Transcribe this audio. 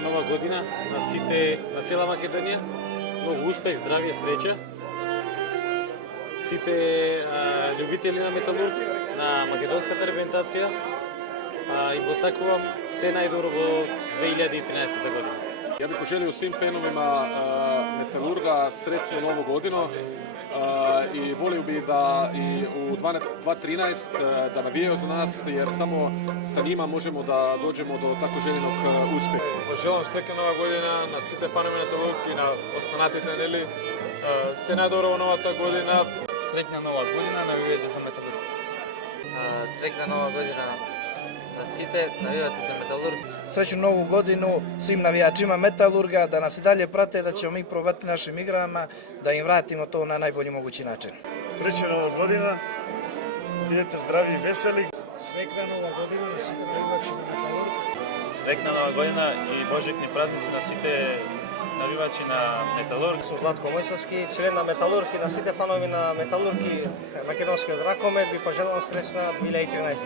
Среќна нова година на сите, на цела Македонија. Многу успех, здравје, среќа. Сите љубители на металург, на македонската репрезентација. И посакувам се најдобро во 2013 година. Ja bih poželio svim fenovima Metalurga sretnu novu godinu i volio bih da i u 2013 da navijaju za nas jer samo sa njima možemo da dođemo do tako željenog uspjeha. Пожелавам среќна нова година на сите фанови на Металург и на останатите, нели? Се најдобро во новата година. Среќна нова година на навивајте за Металург. Среќна нова година на сите, навивате за Металург. Srećnu novu godinu svim navijačima Metalurga, da nas i dalje prate, da ćemo mi probati našim igrama, da im vratimo to na najbolji mogući način. Srećna nova godina, budete zdravi i veseli. Sretna nova godina na site navijači na Metalurg. Среќна нова година и божични празници на сите навивачи на Металург. Сум Златко Мојсовски, член на Металург и на сите фанови на Металург и македонскиот ракомет ви пожелувам среќна 2013.